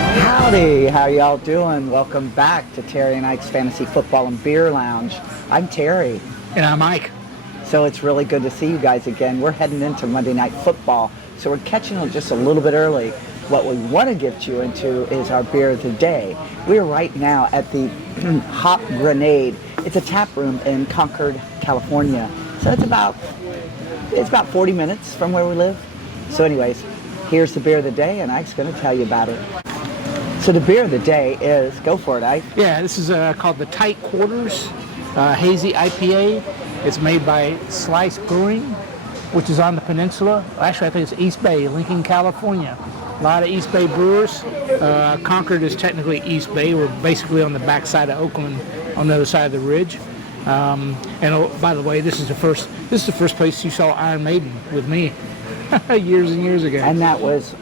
Howdy, how y'all doing? Welcome back to Terry and Ike's Fantasy Football and Beer Lounge. I'm Terry. And I'm Mike. So it's really good to see you guys again. We're heading into Monday Night Football, so we're catching it just a little bit early. What we want to get you into is our beer of the day. We're right now at the Hop Grenade. It's a tap room in Concord, California. So it's about 40 minutes from where we live. So anyways, here's the beer of the day, and Ike's going to tell you about it. So the beer of the day is, go for it, Ike. Yeah, this is called the Tight Quarters Hazy IPA. It's made by Slice Brewing, which is on the peninsula. Actually, I think it's East Bay, Lincoln, California. A lot of East Bay brewers. Concord is technically East Bay. We're basically on the backside of Oakland, on the other side of the ridge. And oh, by the way, this is the first place you saw Iron Maiden with me years and years ago. And that was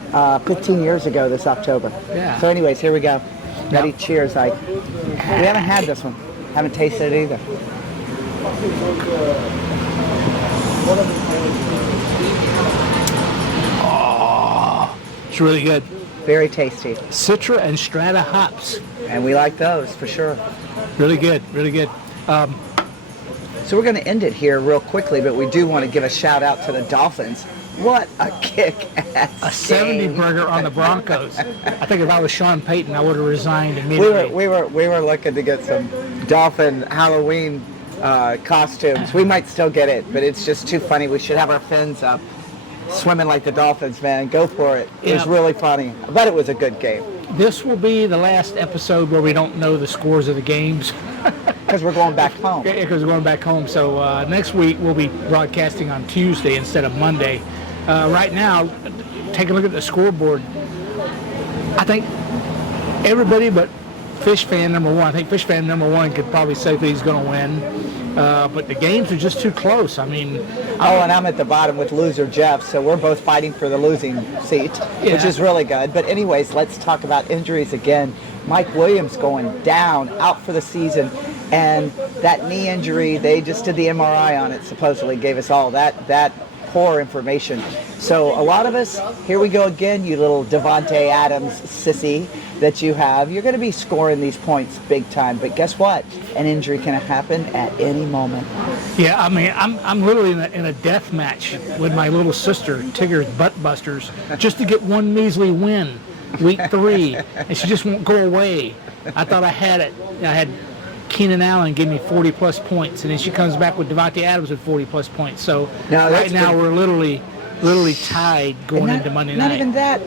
15 years ago this October. Yeah. So anyways, here we go. Ready? Yep. Cheers, Ike. We haven't had this one. Haven't tasted it either. Oh, it's really good. Very tasty. Citra and Strata hops. And we like those for sure. Really good, really good. So we're going to end it here real quickly, but we do want to give a shout out to the Dolphins. What a kick-ass A 70 game. burger on the Broncos. I think if I was Sean Payton, I would have resigned immediately. We were looking to get some Dolphin Halloween costumes. We might still get it, but it's just too funny. We should have our fins up, swimming like the Dolphins, man. Go for it. It was really funny. I bet it was a good game. This will be the last episode where we don't know the scores of the games. Because we're going back home. Yeah, because we're going back home. So next week we'll be broadcasting on Tuesday instead of Monday. Right now, take a look at the scoreboard. I think everybody but Fish Fan number one, I think Fish Fan number one could probably say that he's going to win. But the games are just too close. I mean... and I'm at the bottom with loser Jeff, so we're both fighting for the losing seat, which is really good. But anyways, let's talk about injuries again. Mike Williams going down, out for the season. And that knee injury, they just did the MRI on it, supposedly gave us all that poor information. So a lot of us, here we go again, you little Devontae Adams sissy that you have. You're going to be scoring these points big time. But guess what? An injury can happen at any moment. Yeah, I mean, I'm literally in a death match with my little sister, Tigger's Butt Busters, just to get one measly win, week 3, and she just won't go away. I thought I had it. I had Keenan Allen give me 40-plus points, and then she comes back with Devontae Adams with 40-plus points. So right now we're literally tied going into Monday night. Not even that.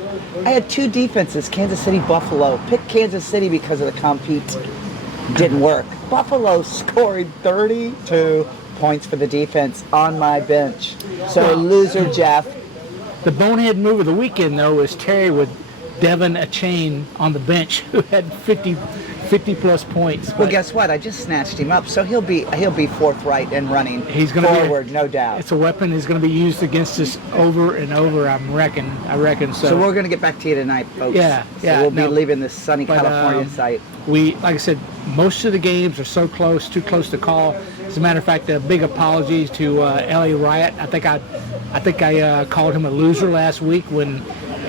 I had 2 defenses, Kansas City, Buffalo. Picked Kansas City because of the compete. Didn't work. Buffalo scored 32 points for the defense on my bench. So loser Jeff. The bonehead move of the weekend, though, was Terry with Devin Achane on the bench, who had 50-plus points. Well, guess what? I just snatched him up, so he'll be forthright and running forward, no doubt. It's a weapon that's going to be used against us over and over. I reckon. So we're going to get back to you tonight, folks. Yeah. So we'll be leaving this sunny California site. Like I said, most of the games are so close, too close to call. As a matter of fact, a big apologies to L.A. Riot. I think I called him a loser last week when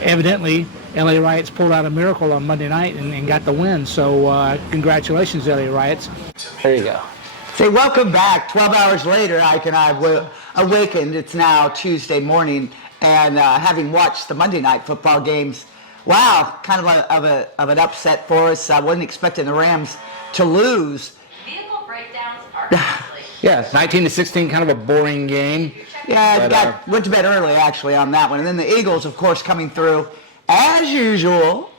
evidently LA Riots pulled out a miracle on Monday night and got the win. So congratulations, LA Riots. There you go. Say, welcome back. 12 hours later, Ike and I awakened. It's now Tuesday morning, and having watched the Monday night football games, wow, kind of an upset for us. I wasn't expecting the Rams to lose. Vehicle breakdowns are actually... Yeah, 19-16, kind of a boring game. Yeah, went to bed early, actually, on that one. And then the Eagles, of course, coming through, as usual,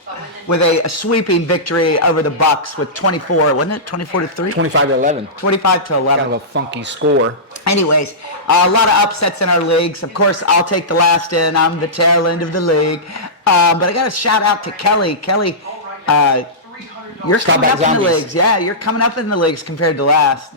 with a sweeping victory over the Bucks with 24, wasn't it? 24-3? 25-11. 25-11. Kind of a funky score. Anyways, a lot of upsets in our leagues. Of course, I'll take the last in. I'm the tail end of the league. But I got to shout out to Kelly. Kelly, you're coming up in the leagues. Yeah, you're coming up in the leagues compared to last.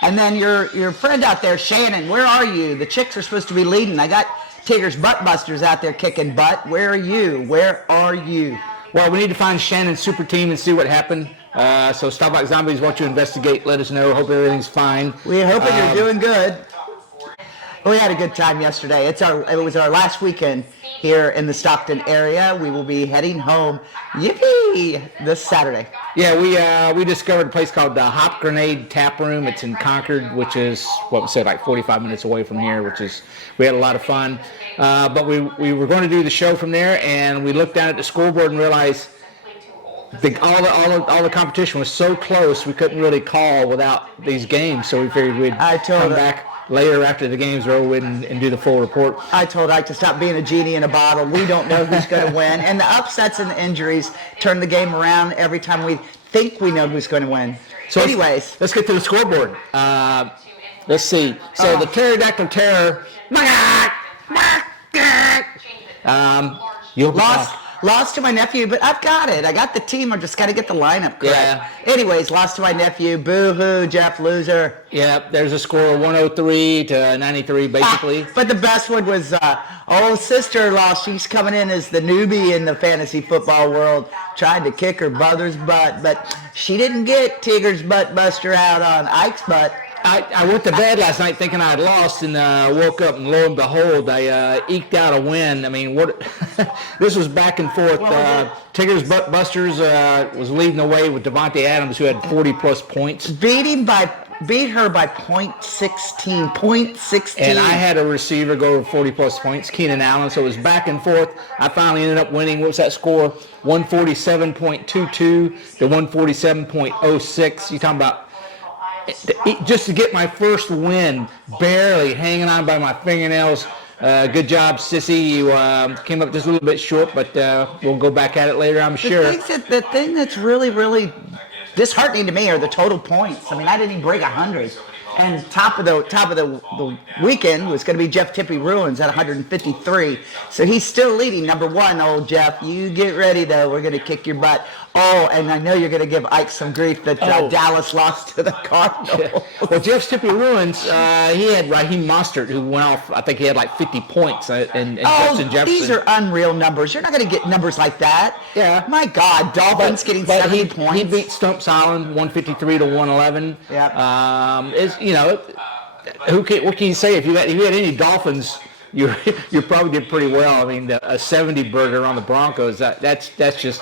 And then your friend out there, Shannon, where are you? The chicks are supposed to be leading. I got Tigger's Butt Busters out there kicking butt. Where are you? Where are you? Well, we need to find Shannon's super team and see what happened. So Stop Like Zombies, won't you investigate? Let us know. Hope everything's fine. We're hoping you're doing good. We had a good time yesterday. It was our last weekend here in the Stockton area. We will be heading home, yippee, this Saturday. Yeah, we discovered a place called the Hop Grenade Tap Room. It's in Concord, which is what we said, like 45 minutes away from here. We had a lot of fun. But we were going to do the show from there, and we looked down at the scoreboard and realized all the competition was so close we couldn't really call without these games. So we figured we'd come back later after the games are over and do the full report. I told Ike to stop being a genie in a bottle. We don't know who's going to win. And the upsets and the injuries turn the game around every time we think we know who's going to win. So anyways. Let's get to the scoreboard. Let's see. So the Pterodactyl Terror. You Lost to my nephew, but I've got it. I got the team. I just got to get the lineup correct. Yeah. Anyways, lost to my nephew. Boo-hoo, Jeff, loser. Yeah, there's a score of 103 to 93, basically. But the best one was sister-in-law. She's coming in as the newbie in the fantasy football world, trying to kick her brother's butt, but she didn't get Tigger's butt buster out on Ike's butt. I went to bed last night thinking I had lost, and woke up, and lo and behold, I eked out a win. I mean, what? This was back and forth. Tigger's Butt Busters was leading the way with Devontae Adams, who had 40-plus points. Beat her by .16. And I had a receiver go over 40-plus points, Keenan Allen, so it was back and forth. I finally ended up winning. What was that score? 147.22 to 147.06. You're talking about just to get my first win, barely hanging on by my fingernails. Good job, Sissy. You came up just a little bit short, but we'll go back at it later, I'm sure. The thing that's really, really disheartening to me are the total points. I mean, I didn't even break 100. And top of the weekend was going to be Jeff Tippy Ruins at 153. So he's still leading. Number one, old Jeff. You get ready, though. We're going to kick your butt. Oh, and I know you're going to give Ike some grief that Dallas lost to the Cardinals. Yeah. Well, Jeff's Tippy Ruins, he had Raheem Mostert, who went off, I think he had like 50 points. And Justin Jefferson. These are unreal numbers. You're not going to get numbers like that. Yeah. My God, Dolphins getting 70 points. He beat Stumps Island 153 to 111. Yeah. What can you say? If you had any Dolphins, you probably did pretty well. I mean, a 70 burger on the Broncos, that's just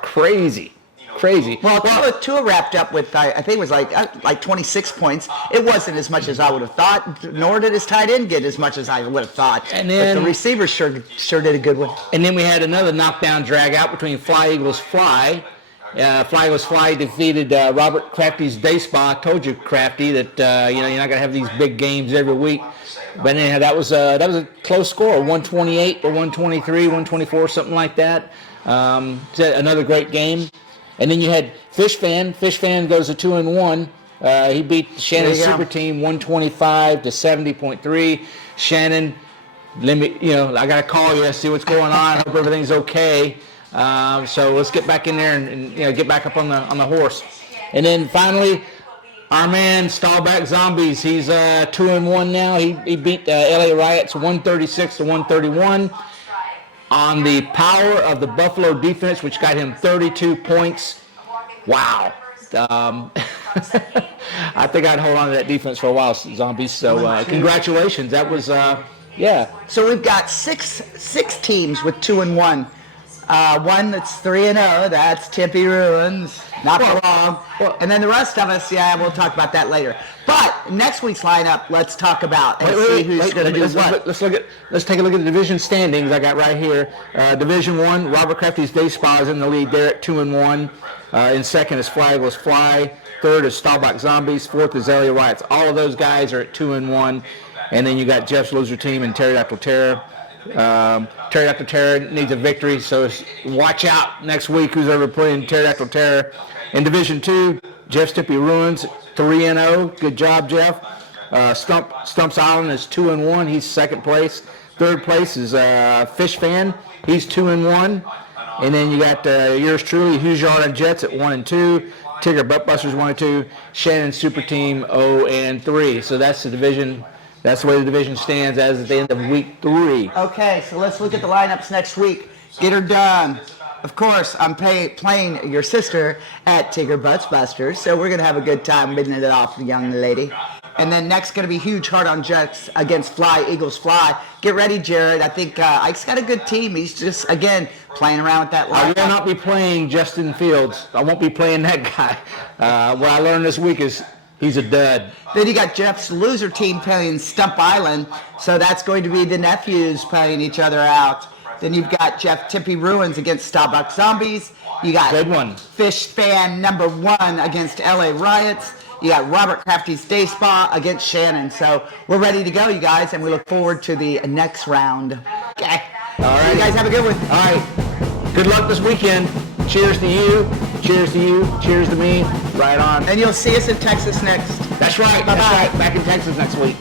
crazy. Well, Tua wrapped up with, I think it was like 26 points. It wasn't as much as I would have thought, nor did his tight end get as much as I would have thought. And then, but the receivers sure did a good one. And then we had another knockdown drag out between Fly Eagles Fly. Fly Eagles Fly defeated Robert Crafty's Day Spa. I told you, Crafty, that you're not going to have these big games every week. But anyhow, that was a close score, 128 to 123, 124, something like that. Another great game. And then you had Fish Fan. Fish Fan goes to 2-1. He beat the Shannon Super Team 125 to 70.3. Shannon, I got to call you, see what's going on. Hope everything's okay. So let's get back in there and get back up on the horse. And then finally, our man Stallback Zombies. He's 2-1 now. He beat LA Riots 136 to 131 on the power of the Buffalo defense, which got him 32 points. Wow. I think I'd hold on to that defense for a while, Zombies. So congratulations. That was So we've got six teams with 2-1. One that's 3-0. That's Tippy Ruins. Not for long. And then the rest of us, we'll talk about that later. But next week's lineup, let's talk about and see who's going to do what. Let's take a look at the division standings I got right here. Division 1, Robert Crafty's Day Spa is in the lead. They're at 2-1. In second is Fly Eagles Fly. Third is Stallback Zombies. Fourth is LA Riots. All of those guys are at 2-1. And then you got Jeff's Loser Team and Pterodactyl Terror. Pterodactyl Terror needs a victory, so watch out next week who's ever playing Pterodactyl Terror. In Division 2, Jeff's Tippy Ruins, 3-0. Good job, Jeff. Stumps Island is 2-1. He's second place. Third place is Fish Fan. He's 2-1. And then you got yours truly, Hujar and Jets at 1-2. Tigger Buttbusters 1-2. Shannon Super Team 0-3. So that's the division. That's the way the division stands as at the end of week 3. Okay, so let's look at the lineups next week. Get her done. Of course, I'm playing your sister at Tigger Butts Busters, so we're going to have a good time bidding it off, young lady. And then next going to be huge hard on Jets against Fly, Eagles Fly. Get ready, Jared. I think Ike's got a good team. He's just, again, playing around with that I line. will not be playing Justin Fields. I won't be playing that guy. What I learned this week is he's a dud. Then you got Jeff's loser team playing Stump Island. So that's going to be the nephews playing each other out. Then you've got Jeff Tippy Ruins against Starbucks Zombies. You got Good one. Fish Fan #1 against LA Riots. You got Robert Crafty's Day Spa against Shannon. So we're ready to go, you guys, and we look forward to the next round. Okay. All right. You guys have a good one. All right. Good luck this weekend. Cheers to you. Cheers to you. Cheers to me. Right on. And you'll see us in Texas next. That's right. That's Bye-bye. right. Back in Texas next week.